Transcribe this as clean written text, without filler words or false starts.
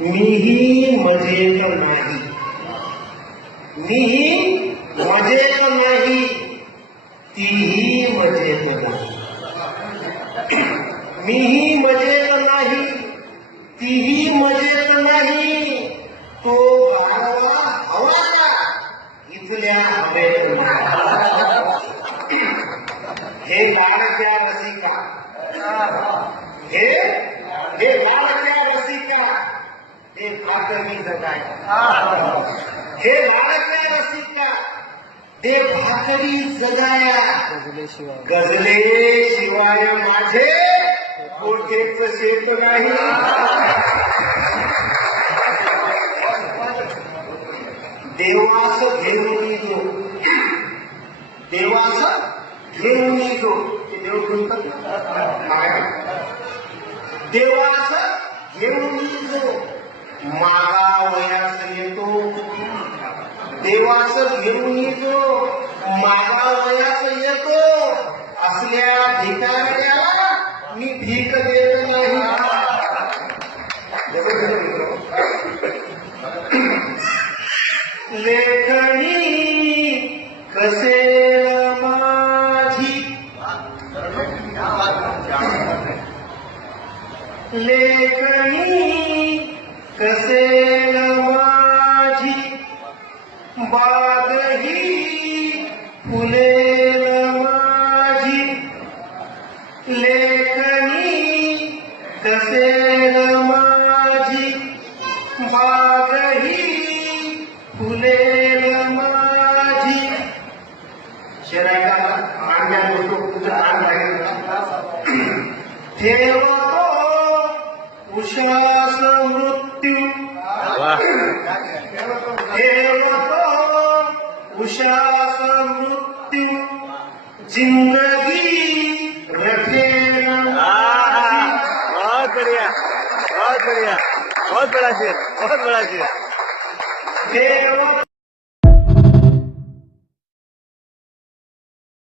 मीही मजेत नाही, मीही मजेत नाही, तीही मजेत नाही. मीही मजेत नाही, तीही मजेत नाही, तो गारवा हवा इथल्या हवेत नाही. हे लाडक्या रसिका, हे लाडक्या रसिका, हे भाकरी जगाया. हे लाडक्या रसिका, हे भाकरी जगाया. गजले शिवाय माझे कोठेच शेत नाही. देवास घेऊन जो, देवास घेऊन जो, देव देवास घेऊन जो मागावयास येतो. देवास घेऊन जो मागावयास येतो. असल्या भिकाऱ्याला मी भीक देत नाही. लेखणी कसे माझी, लेखणी कसे माझी, बागही फुलेल माझी. लेखणी कसे माझी, बागही फुलेल माझी. शरीराला आणल्या होतो तुझं आण लागेल. ठेवतो उश्वास मृत्यू, ठेवतो उश्वास मृत्यू. जिंदगी रखेल. बहुत बढ़िया, बहुत बढ़िया, बहुत बड़ा शेर, बहुत बड़ा शेर.